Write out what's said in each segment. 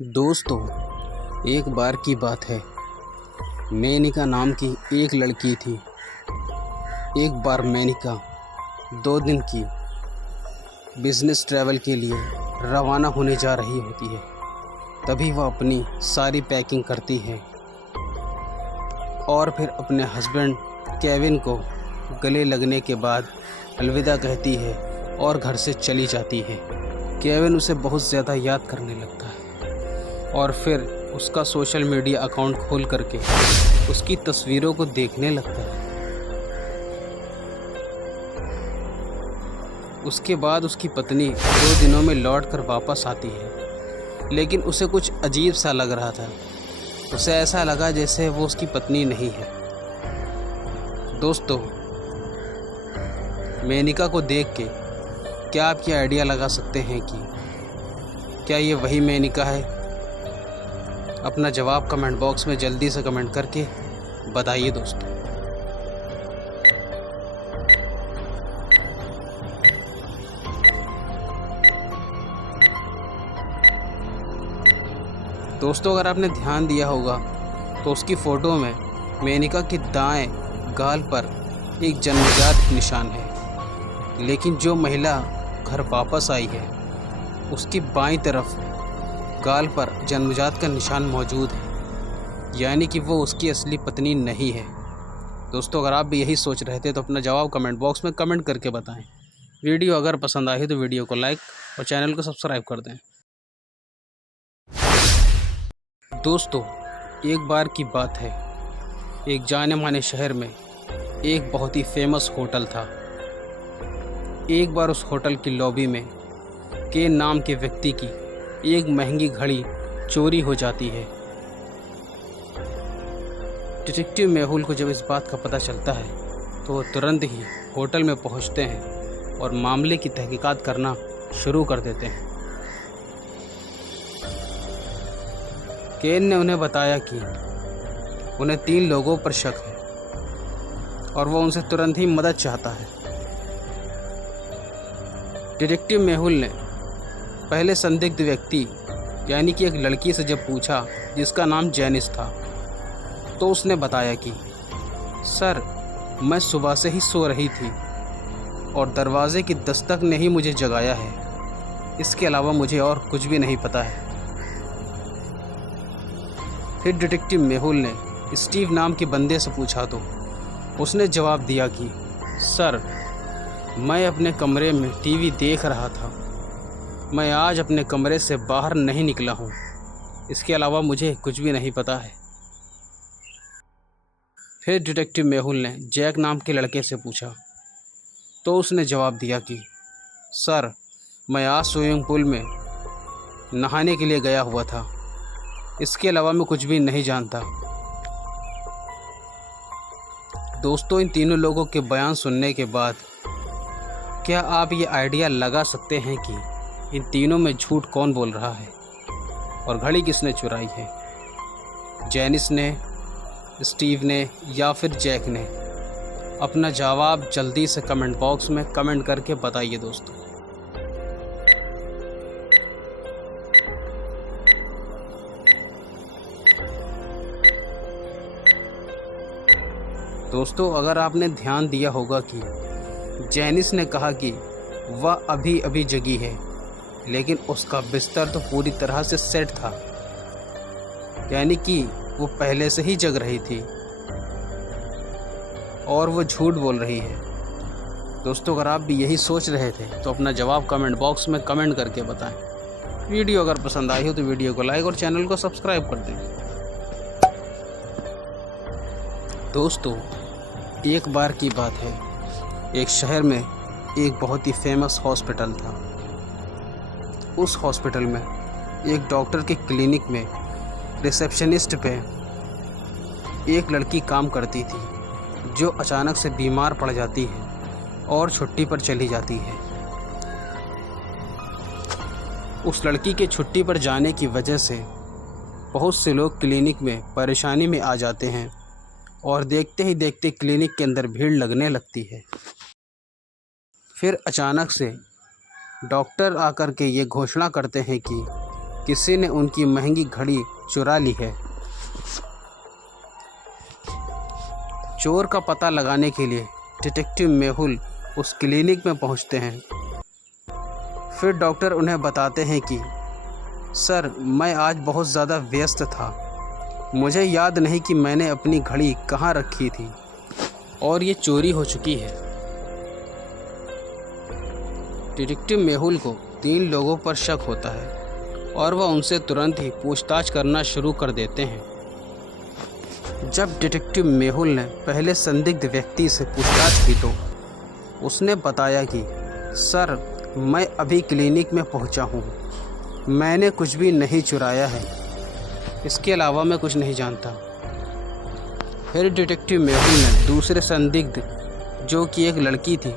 दोस्तों, एक बार की बात है। मेनिका नाम की एक लड़की थी। एक बार मेनिका 2 दिन की बिज़नेस ट्रैवल के लिए रवाना होने जा रही होती है। तभी वह अपनी सारी पैकिंग करती है और फिर अपने हस्बैंड केविन को गले लगने के बाद अलविदा कहती है और घर से चली जाती है। केविन उसे बहुत ज़्यादा याद करने लगता है और फिर उसका सोशल मीडिया अकाउंट खोल करके उसकी तस्वीरों को देखने लगता है। उसके बाद उसकी पत्नी 2 दिनों में लौट कर वापस आती है, लेकिन उसे कुछ अजीब सा लग रहा था। उसे ऐसा लगा जैसे वो उसकी पत्नी नहीं है। दोस्तों, मेनिका को देख के क्या आप ये आइडिया लगा सकते हैं कि क्या ये वही मेनिका है? अपना जवाब कमेंट बॉक्स में जल्दी से कमेंट करके बताइए दोस्तों। दोस्तों, अगर आपने ध्यान दिया होगा तो उसकी फ़ोटो में मेनिका के दाएं गाल पर एक जन्मजात निशान है, लेकिन जो महिला घर वापस आई है उसकी बाईं तरफ गाल पर जन्मजात का निशान मौजूद है, यानी कि वो उसकी असली पत्नी नहीं है। दोस्तों, अगर आप भी यही सोच रहे थे तो अपना जवाब कमेंट बॉक्स में कमेंट करके बताएं। वीडियो अगर पसंद आई तो वीडियो को लाइक और चैनल को सब्सक्राइब कर दें। दोस्तों, एक बार की बात है। एक जाने माने शहर में एक बहुत ही फेमस होटल था। एक बार उस होटल की लॉबी में के नाम के व्यक्ति की एक महंगी घड़ी चोरी हो जाती है। डिटेक्टिव मेहुल को जब इस बात का पता चलता है तो वो तुरंत ही होटल में पहुंचते हैं और मामले की तहकीकात करना शुरू कर देते हैं। केन ने उन्हें बताया कि उन्हें 3 लोगों पर शक है और वो उनसे तुरंत ही मदद चाहता है। डिटेक्टिव मेहुल ने पहले संदिग्ध व्यक्ति यानी कि एक लड़की से जब पूछा जिसका नाम जेनिस था, तो उसने बताया कि सर, मैं सुबह से ही सो रही थी और दरवाजे की दस्तक ने ही मुझे जगाया है। इसके अलावा मुझे और कुछ भी नहीं पता है। फिर डिटेक्टिव मेहुल ने स्टीव नाम के बंदे से पूछा तो उसने जवाब दिया कि सर, मैं अपने कमरे में टीवी देख रहा था। मैं आज अपने कमरे से बाहर नहीं निकला हूँ। इसके अलावा मुझे कुछ भी नहीं पता है। फिर डिटेक्टिव मेहुल ने जैक नाम के लड़के से पूछा तो उसने जवाब दिया कि सर, मैं आज स्विमिंग पूल में नहाने के लिए गया हुआ था। इसके अलावा मैं कुछ भी नहीं जानता। दोस्तों, इन तीनों लोगों के बयान सुनने के बाद क्या आप ये आइडिया लगा सकते हैं कि इन तीनों में झूठ कौन बोल रहा है और घड़ी किसने चुराई है? जेनिस ने, स्टीव ने या फिर जैक ने? अपना जवाब जल्दी से कमेंट बॉक्स में कमेंट करके बताइए दोस्तों। दोस्तों, अगर आपने ध्यान दिया होगा कि जेनिस ने कहा कि वह अभी अभी जगी है, लेकिन उसका बिस्तर तो पूरी तरह से सेट था, यानी कि वो पहले से ही जग रही थी और वो झूठ बोल रही है। दोस्तों, अगर आप भी यही सोच रहे थे तो अपना जवाब कमेंट बॉक्स में कमेंट करके बताएं। वीडियो अगर पसंद आई हो तो वीडियो को लाइक और चैनल को सब्सक्राइब कर दें। दोस्तों, एक बार की बात है। एक शहर में एक बहुत ही फेमस हॉस्पिटल था। उस हॉस्पिटल में एक डॉक्टर के क्लिनिक में रिसेप्शनिस्ट पे एक लड़की काम करती थी, जो अचानक से बीमार पड़ जाती है और छुट्टी पर चली जाती है। उस लड़की के छुट्टी पर जाने की वजह से बहुत से लोग क्लिनिक में परेशानी में आ जाते हैं और देखते ही देखते क्लिनिक के अंदर भीड़ लगने लगती है। फिर अचानक से डॉक्टर आकर के ये घोषणा करते हैं कि किसी ने उनकी महंगी घड़ी चुरा ली है। चोर का पता लगाने के लिए डिटेक्टिव मेहुल उस क्लिनिक में पहुंचते हैं। फिर डॉक्टर उन्हें बताते हैं कि सर, मैं आज बहुत ज़्यादा व्यस्त था, मुझे याद नहीं कि मैंने अपनी घड़ी कहाँ रखी थी और ये चोरी हो चुकी है। डिटेक्टिव मेहुल को 3 लोगों पर शक होता है और वह उनसे तुरंत ही पूछताछ करना शुरू कर देते हैं। जब डिटेक्टिव मेहुल ने पहले संदिग्ध व्यक्ति से पूछताछ की तो उसने बताया कि सर, मैं अभी क्लिनिक में पहुंचा हूं, मैंने कुछ भी नहीं चुराया है, इसके अलावा मैं कुछ नहीं जानता। फिर डिटेक्टिव मेहुल ने दूसरे संदिग्ध, जो कि एक लड़की थी,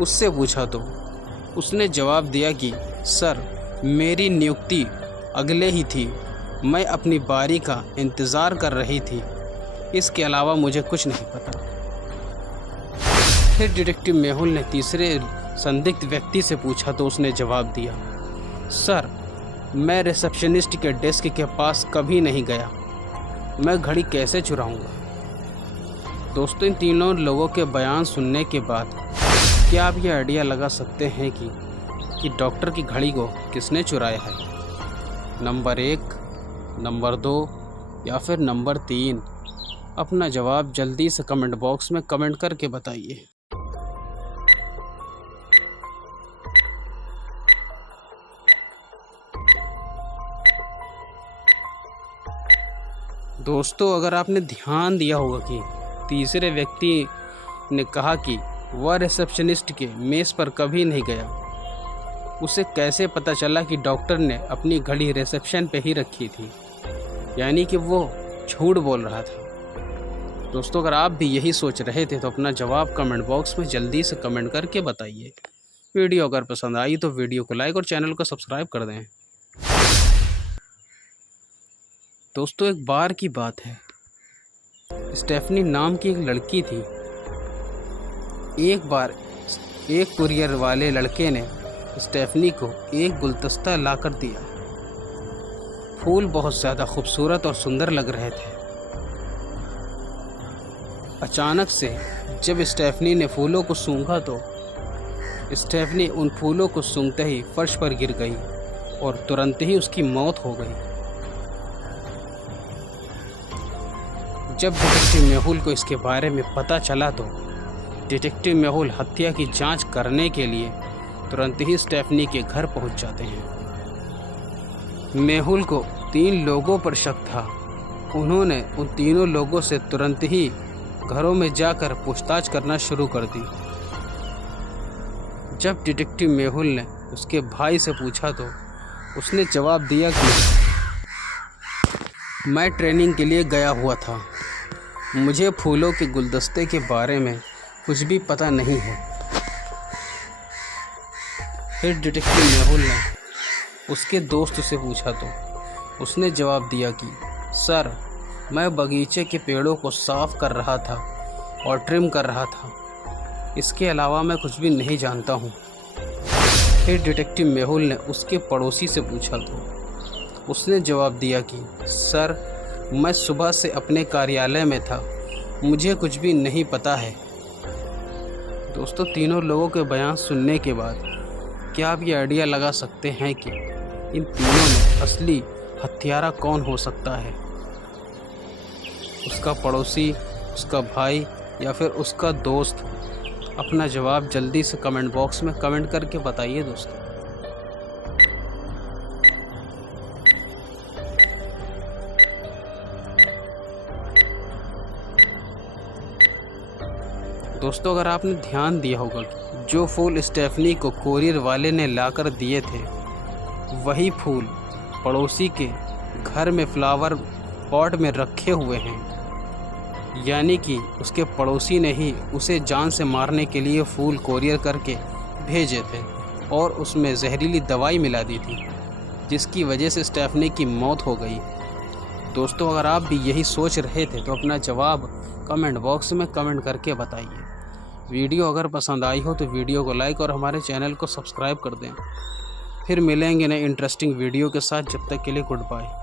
उससे पूछा तो उसने जवाब दिया कि सर, मेरी नियुक्ति अगले ही थी, मैं अपनी बारी का इंतज़ार कर रही थी, इसके अलावा मुझे कुछ नहीं पता। फिर डिटेक्टिव मेहुल ने तीसरे संदिग्ध व्यक्ति से पूछा तो उसने जवाब दिया, सर, मैं रिसेप्शनिस्ट के डेस्क के पास कभी नहीं गया, मैं घड़ी कैसे चुराऊंगा। दोस्तों, इन तीनों लोगों के बयान सुनने के बाद क्या आप ये आइडिया लगा सकते हैं कि डॉक्टर की घड़ी को किसने चुराया है? नंबर 1, नंबर 2 या फिर नंबर 3? अपना जवाब जल्दी से कमेंट बॉक्स में कमेंट करके बताइए। दोस्तों, अगर आपने ध्यान दिया होगा कि तीसरे व्यक्ति ने कहा कि वह रिसेप्शनिस्ट के मेज़ पर कभी नहीं गया, उसे कैसे पता चला कि डॉक्टर ने अपनी घड़ी रिसेप्शन पे ही रखी थी, यानी कि वो झूठ बोल रहा था। दोस्तों, अगर आप भी यही सोच रहे थे तो अपना जवाब कमेंट बॉक्स में जल्दी से कमेंट करके बताइए। वीडियो अगर पसंद आई तो वीडियो को लाइक और चैनल को सब्सक्राइब कर दें। दोस्तों, एक बार की बात है, स्टेफनी नाम की एक लड़की थी। एक बार एक कुरियर वाले लड़के ने स्टेफनी को एक गुलदस्ता लाकर दिया। फूल बहुत ज़्यादा खूबसूरत और सुंदर लग रहे थे। अचानक से जब स्टेफनी ने फूलों को सूंघा तो स्टेफनी उन फूलों को सूंघते ही फर्श पर गिर गई और तुरंत ही उसकी मौत हो गई। जब डिटेक्टिव मेहुल को इसके बारे में पता चला तो डिटेक्टिव मेहुल हत्या की जांच करने के लिए तुरंत ही स्टेफनी के घर पहुंच जाते हैं। मेहुल को 3 लोगों पर शक था। उन्होंने उन तीनों लोगों से तुरंत ही घरों में जाकर पूछताछ करना शुरू कर दी। जब डिटेक्टिव मेहुल ने उसके भाई से पूछा तो उसने जवाब दिया कि मैं ट्रेनिंग के लिए गया हुआ था, मुझे फूलों के गुलदस्ते के बारे में कुछ भी पता नहीं है। फिर डिटेक्टिव मेहुल ने उसके दोस्त से पूछा तो उसने जवाब दिया कि सर, मैं बगीचे के पेड़ों को साफ कर रहा था और ट्रिम कर रहा था, इसके अलावा मैं कुछ भी नहीं जानता हूँ। फिर डिटेक्टिव मेहुल ने उसके पड़ोसी से पूछा तो उसने जवाब दिया कि सर, मैं सुबह से अपने कार्यालय में था, मुझे कुछ भी नहीं पता है। दोस्तों, तीनों लोगों के बयान सुनने के बाद क्या आप ये आइडिया लगा सकते हैं कि इन तीनों में असली हत्यारा कौन हो सकता है? उसका पड़ोसी, उसका भाई या फिर उसका दोस्त? अपना जवाब जल्दी से कमेंट बॉक्स में कमेंट करके बताइए दोस्तों। दोस्तों, अगर आपने ध्यान दिया होगा कि जो फूल स्टेफनी को कोरियर वाले ने लाकर दिए थे, वही फूल पड़ोसी के घर में फ्लावर पॉट में रखे हुए हैं, यानी कि उसके पड़ोसी ने ही उसे जान से मारने के लिए फूल कोरियर करके भेजे थे और उसमें जहरीली दवाई मिला दी थी, जिसकी वजह से स्टेफनी की मौत हो गई। दोस्तों, अगर आप भी यही सोच रहे थे तो अपना जवाब कमेंट बॉक्स में कमेंट करके बताइए। वीडियो अगर पसंद आई हो तो वीडियो को लाइक और हमारे चैनल को सब्सक्राइब कर दें। फिर मिलेंगे नए इंटरेस्टिंग वीडियो के साथ। जब तक के लिए गुड बाय।